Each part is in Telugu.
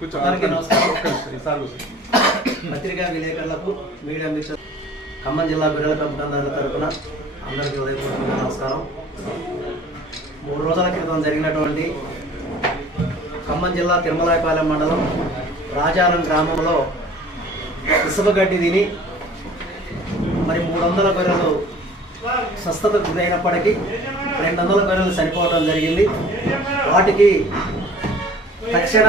అందరికీ నమస్కారం. పత్రికా విలేకరులకు మీడియా మిత్రులు ఖమ్మం జిల్లా గొర్రెల పెంపకందారుల తరపున అందరికీ ఉదయపూర్వకంగా నమస్కారం. మూడు రోజుల క్రితం జరిగినటువంటి ఖమ్మం జిల్లా తిరుమలాయపాలెం మండలం రాజారం గ్రామంలో ఇసుక గడ్డి తిని మరి మూడు వందల గొర్రెలు స్వస్థత గురైనప్పటికీ రెండు వందల గొర్రెలు చనిపోవడం జరిగింది. వాటికి తక్షణ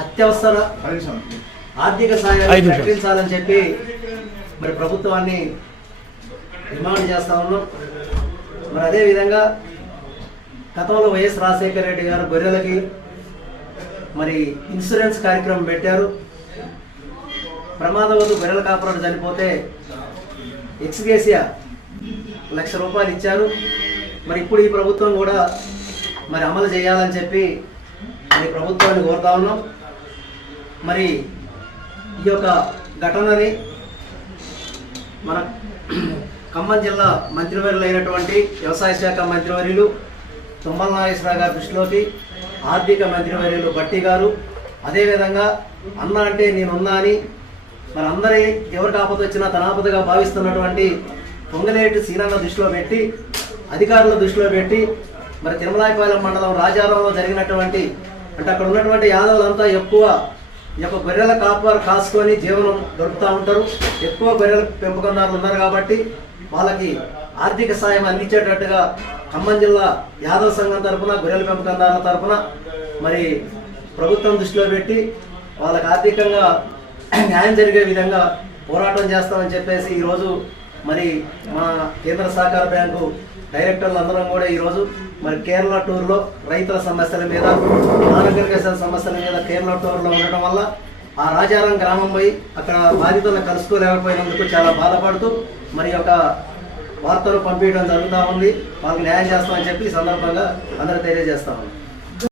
అత్యవసర. ఆర్థిక సాయాన్ని ప్రకటించాలని చెప్పి మరి ప్రభుత్వాన్ని డిమాండ్ చేస్తా ఉన్నాం. మరి అదేవిధంగా గతంలో వైఎస్ రాజశేఖర రెడ్డి గారు గొర్రెలకి మరి ఇన్సూరెన్స్ కార్యక్రమం పెట్టారు. ప్రమాదవద్దు గొర్రెల కాపురాలు చనిపోతే ఎక్స్గేసియా లక్ష రూపాయలు ఇచ్చారు. మరి ఇప్పుడు ఈ ప్రభుత్వం కూడా మరి అమలు చేయాలని చెప్పి మరి ప్రభుత్వాన్ని కోరుతా ఉన్నాం. మరి ఈ యొక్క ఘటనని మన ఖమ్మం జిల్లా మంత్రివర్యులు అయినటువంటి వ్యవసాయ శాఖ మంత్రివర్యులు తుమ్మల నాగేశ్వరరావు గారి దృష్టిలోకి ఆర్థిక మంత్రివర్యులు బట్టి గారు. అదేవిధంగా అన్న అంటే నేనున్నా అని మరి అందరి ఎవరికి ఆపద వచ్చినా తన ఆపదగా భావిస్తున్నటువంటి పొంగలేటి సీనన్న దృష్టిలో పెట్టి అధికారుల దృష్టిలో పెట్టి మరి తిరుమలాయపాలెం మండలం రాజారంలో జరిగినటువంటి అంటే అక్కడ ఉన్నటువంటి యాదవులంతా ఎక్కువ ఈ యొక్క గొర్రెల కాపర్ కాసుకొని జీవనం గడుపుతూ ఉంటారు. ఎక్కువ గొర్రెల పెంపకందారులు ఉన్నారు కాబట్టి వాళ్ళకి ఆర్థిక సాయం అందించేటట్టుగా ఖమ్మం జిల్లా యాదవ సంఘం తరపున గొర్రెల పెంపకందారుల తరపున మరి ప్రభుత్వం దృష్టిలో పెట్టి వాళ్ళకి ఆర్థికంగా న్యాయం జరిగే విధంగా పోరాటం చేస్తామని చెప్పేసి ఈరోజు మరి మా కేంద్ర సహకార బ్యాంకు డైరెక్టర్లు అందరం కూడా ఈరోజు మరి కేరళ టూర్లో రైతుల సమస్యల మీద నానగరికేశ్వర సమస్యల మీద కేరళ టూర్లో ఉండటం వల్ల ఆ రాజారం గ్రామం పోయి అక్కడ బాధితులను కలుసుకోలేకపోయినందుకు చాలా బాధపడుతూ మరి ఒక వార్తలు పంపించడం జరుగుతూ ఉంది. వాళ్ళకి న్యాయం చేస్తామని చెప్పి సందర్భంగా అందరూ తెలియజేస్తా